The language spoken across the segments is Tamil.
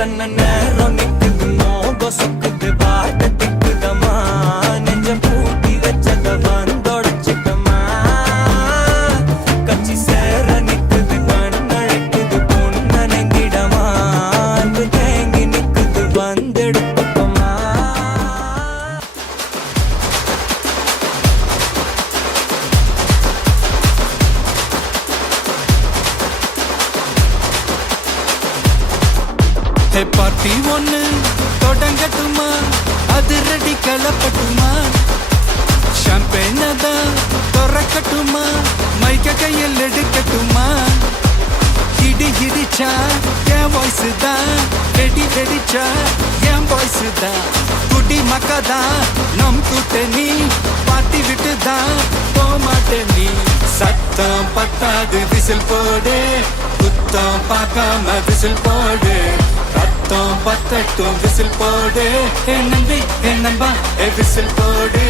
தன்ன நேரம் நிக்குது மோகம் சொக்குது பாட்ட திக்குதமா நெஞ்சம் பூட்டி வச்சத வந்தொடச்சிட்டமா கட்சி சேர நிக்குது கண்ணழைக்குது பொன்னணங்கிடமா அன்பு தேங்கி நிக்குது வந்தெடுப்பமா பார்ட்டி ஒண்ணு தொடங்கட்டுமா அதிரடி கலப்பட்டுமா ஷாம்பேன் தான் திறக்கட்டுமா மைக்க கையில் எடுக்கட்டுமா இடி இடிச்சா என் வாய்ஸ் தான் வெடி வெடிச்சா என் வாய்ஸ் தான் குடி மக்கதான் நம் கூட்டணி பாட்டி விட்டு தான் போமாட்டேன் நீ சத்தம் பத்தாது விசில் போடு குத்தம் பார்க்காம விசில் போடு ரத்தம் பத்தட்டும் விசில் போடு என் நம்பி என் நம்பா விசில் போடு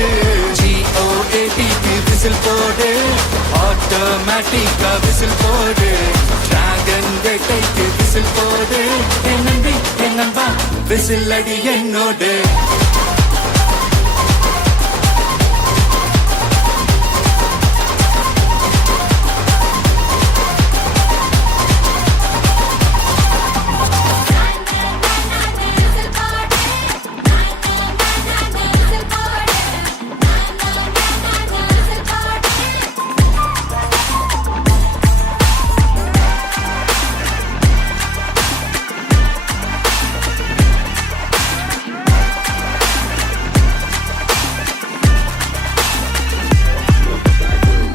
GOATக்கு விசில் போடு ஆட்டோமேட்டிக்கா விசில் போடு டிராகன் வேட்டைக்கு விசில் போடு என் நம்பி என் நம்பா விசில் அடி என்னோடு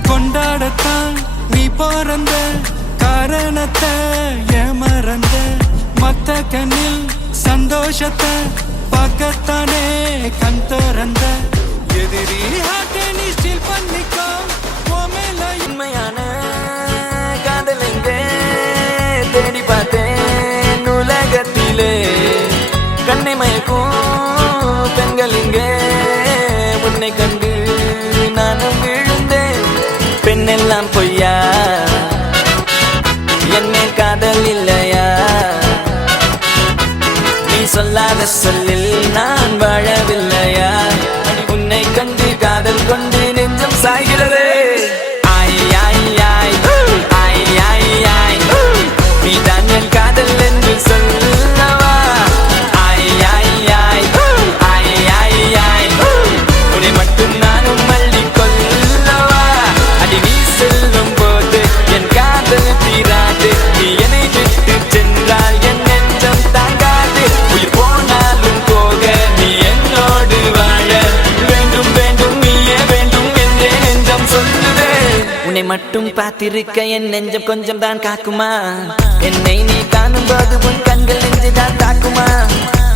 கொண்டாடத்தான் நீ பிறந்த காரணத்தை ஏமறந்த மத்த கண்ணில் சந்தோஷத்தை பார்க்கத்தானே கண் திறந்த எதிரி ஹார்ட்டை நீ ஸ்டீல் பண்ணிக்கோ மேல உண்மையான காதல் எங்கே தேடி பார்த்தேன் உலகத்திலே கண்ணை மயக்கும் பெண்கள் இங்கே உன்னை கண்டு நானும் பெண்ணெல்லாம் பொய்யா என்ன காதல் இல்லையா நீ சொல்லாத சொல்லில் நான் வாழவில்லையா உன்னை கண்டு காதல் கொண்டு நெஞ்சம் சாய்கிறது நீ தான் என் காதல் என்று சொல்லவா உன்னை மட்டும் நானும் மல்லி கொள்ளவா அடி நீ செல்லும் போது என் காதல் தீராது நீ என்னை விட்டு சென்றால் என் நெஞ்சம் தாங்காது உயிர் போனாலும் போக நீ என்னோடு வாழ வேண்டும் வேண்டும் நீயே வேண்டும் என்றே நெஞ்சம் சொல்லுதே உன்னை மட்டும் பார்த்திருக்க என் நெஞ்சம் கொஞ்சம் தான் காக்குமா என்னை நீ காணும் போது உன் கண்கள் நெஞ்சுதான் தாக்குமா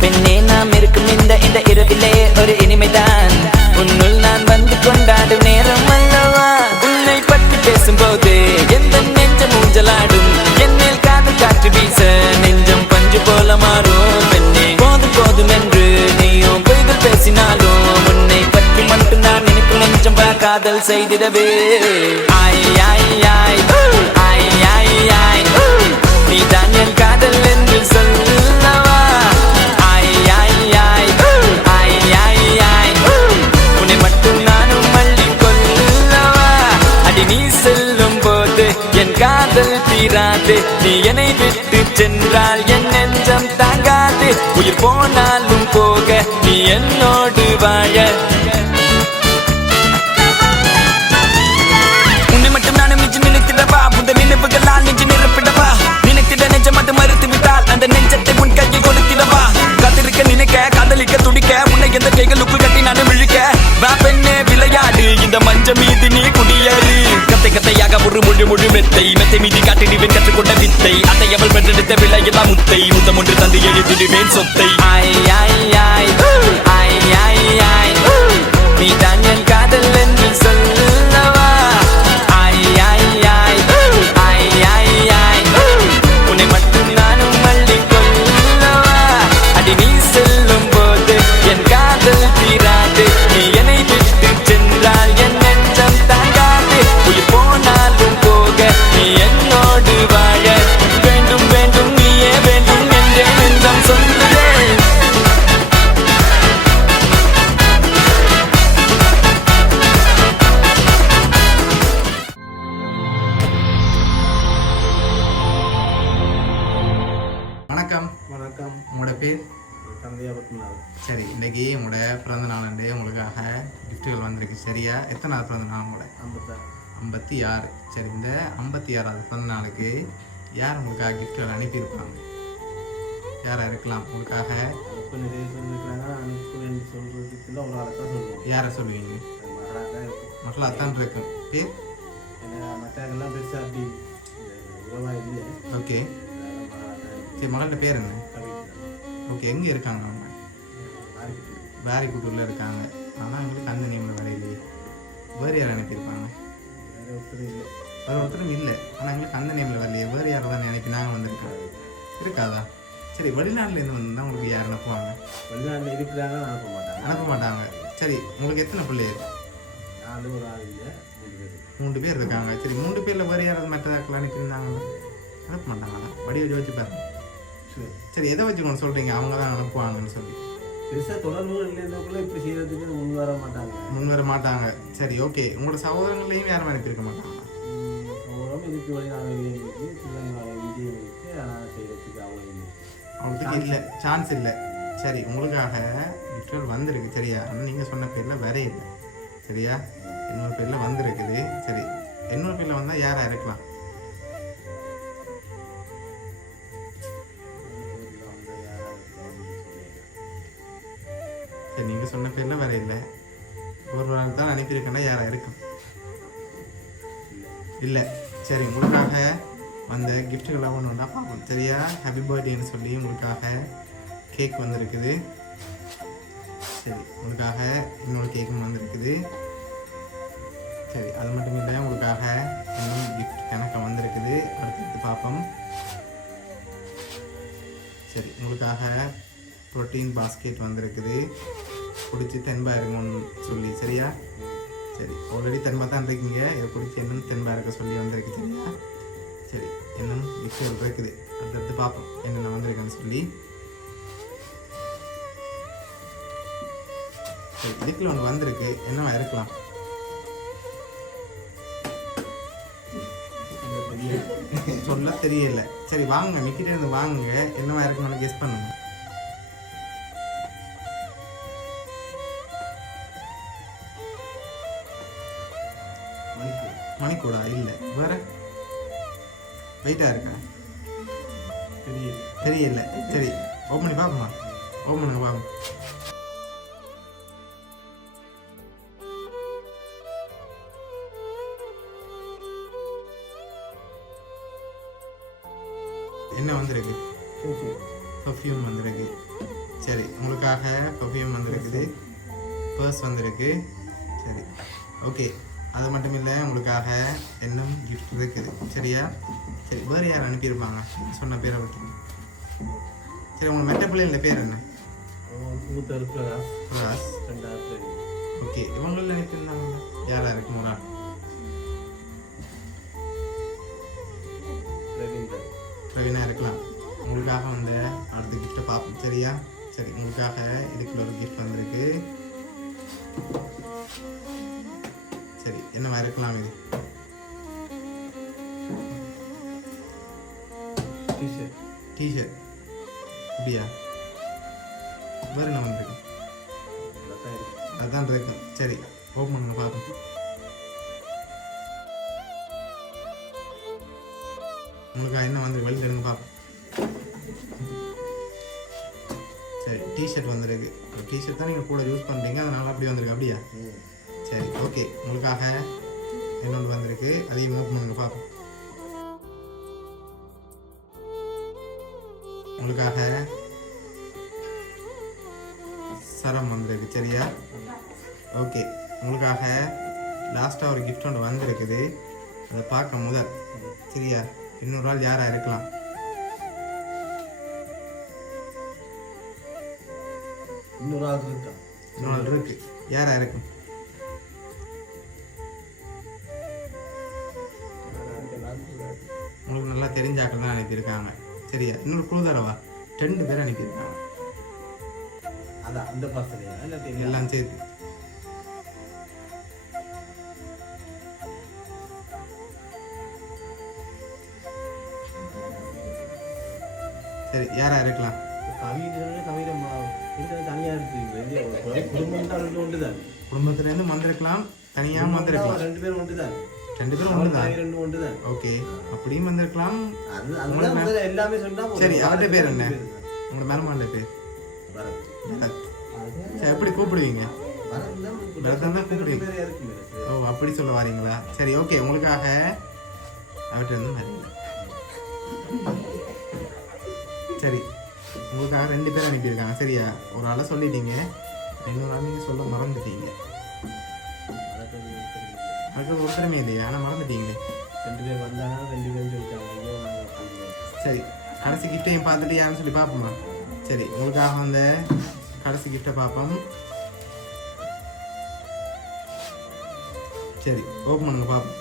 பெண்ணே நாம் இருக்கும் இந்த இரவிலே ஒரு இனிமைதான் உன்னுள் நான் வந்து கொண்டாடும் நேரம் அல்லவா உன்னை பற்றி பேசும்போது எந்த நெஞ்சம் ஊஞ்சலாடும் என்னில் காதல் காற்று வீச நெஞ்சம் பஞ்சு போல மாறும் பெண்ணே போதும் போதும் என்று நீயும் பொய்கள் பேசினாலும் உன்னை பற்றி மட்டும் நான் நினைக்கும் நெஞ்சம் காதல் செய்திடவே நீ தான் என் காதல் என்று சொல்லவா உன்னை மட்டும் நானும் மல்லி கொள்ளவா அடி நீ செல்லும் போது என் காதல் தீராது நீ என்னை விட்டு சென்றால் என் நெஞ்சம் தாங்காது உயிர் போனாலும் போக நீ என்னோடு வாழ உன்னை மட்டும் நானும் மிஞ்சி நினைத்திடவா புந்த நினைவுகளால் நெஞ்சு நிரப்பிடவா நினைத்திட நெஞ்சம் மட்டும் மறுத்து விட்டால் அந்த நெஞ்சத்தை உன் கையில் கொடுத்திடவா காத்திருக்க நினைக்க காதலிக்க துடிக்க உன்னை எந்த கைகளுக்குள் கட்டி நானும் விழிக்க வா பெண்ணே விளையாடு இந்த மஞ்ச மீது நீ குடியேறு கத்தை கத்தையாக ஒரு முழு மெத்தை மீதி காட்டிடுவேன் கற்றுக்கொண்ட வித்தை அதை அவள் வென்றெடுத்த விளையெல்லாம் முத்தை முத்தம் ஒன்று தந்து எழுதிடுவேன் சொத்தை நீ தான் என் காதல் என்று சொல்லவா உன்னை மட்டும் நானும் மல்லி கொள்ளவா அடி நீ செல்லும் போது என் காதல் தீராது நீ என்னை விட்டு சென்றால் என் நெஞ்சம் தாங்காது உயிர் போனாலும் போக நீ என்னோடு வாழ வேண்டும் வேண்டும் நீயே வேண்டும் என்றே நெஞ்சம் உங்களோட பேர்? தந்தையா பத்மநாள். சரி, இன்றைக்கி உங்களோட பிறந்த நாளண்டு உங்களுக்காக கிஃப்ட்டுகள் வந்திருக்கு. சரியா? எத்தனாவது பிறந்த நாள் உங்களோட? 56. சரி, இந்த 56வது பிறந்த நாளுக்கு யார் உங்களுக்காக கிஃப்ட்டுகள் அனுப்பியிருப்பாங்க? யாராக இருக்கலாம் உங்களுக்காக? யாரை சொல்லுவீங்க? மக்களாக தான் இருக்கும். பேர்? மற்றெல்லாம் பெருசாக அப்படி இல்லை. ஓகே, சரி, மகளோட பேர் என்ன? ஓகே, எங்கே இருக்காங்க அவங்க? வாரிக்குட்டூரில் இருக்காங்க. ஆனால் எங்களுக்கு அந்த நேமில் வரையிலேயே. வேறு யார் அனுப்பியிருப்பாங்க? வேறு ஒருத்தரும் இல்லை. ஆனால் எங்களுக்கு அந்த நேமில் வரலையே. வேறு யாரை தான் அனுப்பி நாங்கள் வந்திருக்கோம். இருக்காதா? சரி, வெளிநாட்டிலேருந்து வந்தால் உங்களுக்கு யார் அனுப்புவாங்க? வெளிநாட்டில் இருக்கிறாங்க, அனுப்ப மாட்டாங்க. சரி, உங்களுக்கு எத்தனை பிள்ளைகள்? 3 பேர் இருக்காங்க. சரி, 3 பேரில் வேறு யாராவது மற்றதாக்கள் அனுப்பியிருந்தாங்களா? அனுப்ப மாட்டாங்களா? வடி வச்சு பாருங்க. சரி, எதை வச்சு கொண்டு சொல்கிறீங்க அவங்க தான் அனுப்புவாங்கன்னு சொல்லி? பெருசாக தொடர்புகள் இல்லைன்றக்குள்ள இப்படி செய்யறதுக்கு முன் வர மாட்டாங்க. சரி, ஓகே. உங்களோட சகோதரங்களையும் யாரும் அனுப்பியிருக்க மாட்டாங்க? இதுக்கு வெளிநாடுகளையும் இருக்குது, இந்தியும் இருக்குது. ஆனால் செய்யறதுக்கு அவங்களுக்கு இல்லை, சான்ஸ் இல்லை. சரி, உங்களுக்காக கிஃப்ட்கள் வந்திருக்கு. சரியா? ஆனால் நீங்கள் சொன்ன பேரில் வேற இல்லை. சரியா? இன்னொரு பேரில் வந்திருக்குது. சரி, இன்னொரு பேரில் வந்தால் யாராக இருக்கலாம்? சரி, நீங்கள் சொன்ன பேரில் வேற இல்லை. ஒரு நாள் தான் அனுப்பியிருக்கேன்னா யாராக இருக்கும்? இல்லை. சரி, உங்களுக்காக வந்த கிஃப்ட்டுகளாக ஒன்று ஒன்றா பார்ப்போம். சரியா? ஹாப்பி பர்த்டேன்னு சொல்லி உங்களுக்காக கேக் வந்திருக்குது. சரி, உங்களுக்காக இன்னொரு கேக்கும் வந்திருக்குது. சரி, அது மட்டும் இல்லை, உங்களுக்காக இன்னும் கிஃப்ட் கணக்காக வந்திருக்குது. அடுத்தடுத்து பார்ப்போம். சரி, உங்களுக்காக ப்ரோட்டீன் பாஸ்கெட் வந்திருக்குது. பிடிச்சி தென்பா இருக்குன்னு சொல்லி. சரியா? சரி, ஆல்ரெடி தென்பா தான் இருக்கீங்க. இதை பிடிச்சி இன்னும் தென்பா இருக்க சொல்லி வந்திருக்கு. சரியா? சரி, இன்னும் கிஃப்ட்கள் இருக்குது. அடுத்தடுத்து பார்ப்போம் என்னென்ன வந்திருக்குன்னு சொல்லி. சரி, இதுக்குள்ள ஒன்று வந்திருக்கு. என்னவா இருக்கலாம்? சொல்ல தெரியல. சரி, வாங்க, மிக்கிட்டே இருந்து வாங்குங்க. என்னவா இருக்குன்னு கெஸ் பண்ணுங்க. மணிக்கூடா? இல்லை. வேற வெயிட்டாக இருக்கா? தெரியல. சரி, ஓப்பன் பண்ணி பார்ப்போமா? ஓப்பன் பண்ணுங்க பார்ப்போம். என்ன வந்திருக்கு? பர்ஃப்யூம் வந்திருக்கு. சரி, உங்களுக்காக பர்ஃப்யூம் வந்திருக்குது. பர்ஸ் வந்திருக்கு. சரி, ஓகே. அது மட்டும் இல்லை, உங்களுக்காக இன்னும் கிஃப்ட் இருக்குது. சரியா? சரி, வேறு யார் அனுப்பியிருப்பாங்க சொன்ன பேரை பற்றி? சரி, உங்கள் மெட்ட பிள்ளைங்கள பேர் என்ன? பிரகாஷ். ஓகே, இவங்களில் அனுப்பியிருந்தாங்க யாராக இருக்கு? ஒரு ஆள் பிரவீனா இருக்கலாம். உங்களுக்காக வந்து அடுத்த கிஃப்ட்டை பார்ப்போம். சரியா? சரி, உங்களுக்காக இதுக்குள்ள ஒரு கிஃப்ட் வந்திருக்கு. சரி, என்னவா இருக்கலாம் இது? டிஷர்ட். அப்படியா? வேறு என்ன வந்திருக்கு? அதுதான் இருக்கு. சரி, ஓப்பன் பண்ண பார்ப்போம். உங்களுக்காக என்ன வந்து வெளியில் இருந்து பார்ப்போம். சரி, டிஷர்ட் வந்திருக்கு. டிஷர்ட் தான் நீங்கள் கூட யூஸ் பண்ணுறீங்க, அதனால அப்படி வந்திருக்கு. அப்படியா? சரி, ஓகே. உங்களுக்காக இன்னொன்று வந்திருக்கு. அதையும் ஓப்பன் பண்ணுங்க பார்ப்போம். உங்களுக்காக சரம் வந்திருக்கு. சரியா? ஓகே. உங்களுக்காக லாஸ்ட்டாக ஒரு கிஃப்ட் ஒன்று வந்திருக்குது. அதை பார்க்க முதல். சரியா? இன்னொரு ஆள் யாராக இருக்கலாம்? இன்னொரு ஆள் இருக்கு. யாராக இருக்கும்? உங்களுக்கு நல்லா தெரிஞ்சாக்கள் தான் அனுப்பியிருக்காங்க. சரியா? இன்னொரு குழு தரவா 2 பேர் அனுப்பியிருக்காங்க. எல்லாம் சேர்த்து. சரி, யாரா இருக்கலாம்? தனியா இருக்கு குடும்பம் தான் ஒன்று தான் குடும்பத்துலேருந்து வந்திருக்கலாம், தனியாக வந்திருக்கலாம். 2 பேரும் ஒன்று தான் 2 பேரும் ஒன்று தான். 2 ஒன்று தான். ஓகே, அப்படியும் வந்திருக்கலாம். அதுதான் முதல்ல எல்லாமே சொன்னா சரி, அவர்கிட்ட பேர் என்ன? உங்களோட மருமகளோட பேர்? பரத். சரி, எப்படி கூப்பிடுவீங்க? பரத் தான் கூப்பிடுவீங்க. ஓ, அப்படி சொல்ல வாரீங்களா? சரி, ஓகே. உங்களுக்காக அவர்கிட்ட வந்து வரீங்க. சரி, உங்களுக்காக 2 பேர் அனுப்பியிருக்காங்க. சரியா? ஒரு ஆளை சொல்லிட்டீங்க, இன்னொரு ஆள் நீங்கள் சொல்ல மறந்துட்டீங்க. அதுக்கு ஒருத்தரமே இல்லையா? ஆனால் மறந்துட்டீங்க. 2 பேர் வந்தாங்க, 2 பேரும் சொல்லிட்டாங்க. சரி, கடைசி கிஃப்டையும் பார்த்துட்டு யாருன்னு சொல்லி பார்ப்போமா? சரி, உங்களுக்காக வந்த கடைசி கிஃப்டை பார்ப்போம். சரி, ஓப்பன் பண்ணுங்க பார்ப்போம்.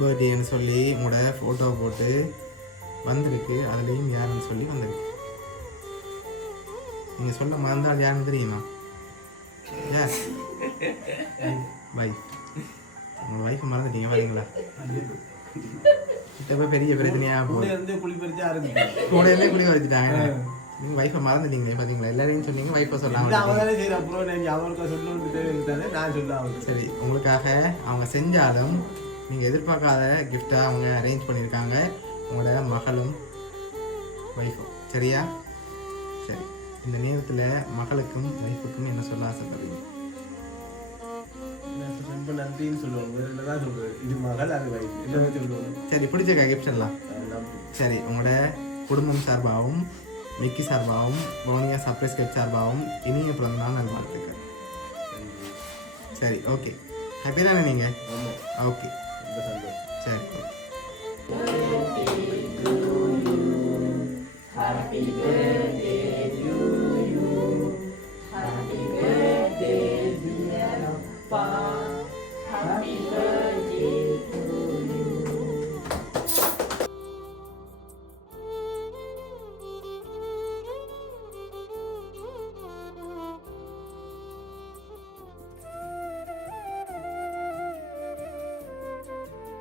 பர்த்டேன்னு சொல்லி உங்களோட ஃபோட்டோ போட்டு வந்திருக்கு. அதுலேயும் யாருன்னு சொல்லி வந்திருக்கு. நீங்கள் சொல்ல மறந்தால் யாருன்னு தெரியுமா? யார்? வைஃப். உங்கள் வைஃப் மறந்துட்டீங்க வரீங்களா? இப்போ பெரிய பிரச்சனையாக போகுது. கூடையிலே குழி வச்சுட்டாங்க. நீங்கள் வைஃபை மறந்துட்டீங்களே பார்த்தீங்களா? எல்லாரையும் சொன்னீங்க, வைஃபை சொல்லாமல். சரி, உங்களுக்காக அவங்க செஞ்சாலும் நீங்கள் எதிர்பார்க்காத கிஃப்டாக அவங்க அரேஞ்ச் பண்ணியிருக்காங்க. உங்களோட மகளும் வைஃபும். சரியா? சரி, இந்த நேரத்தில் மகளுக்கும் வைஃபுக்கும் என்ன சொல்ல ஆசைப்படுறீங்க? நன்றின்னு சொல்லுவாங்க. இது மகள், அது வைஃப், எல்லாமே சொல்லுவாங்க. சரி, பிடிச்ச கிஃப்ட் எல்லாம். சரி, உங்களோட குடும்பம் சார்பாகவும் மிக்கி சார்பாகவும் பவுனியா சர்ப்ரைஸ் கிஃப்ட் சார்பாகவும் இனிய பிறந்தநாள் நல்வாழ்த்துக்கள். சரி, ஓகே. ஹாப்பி தானே நீங்கள்? ஓகே.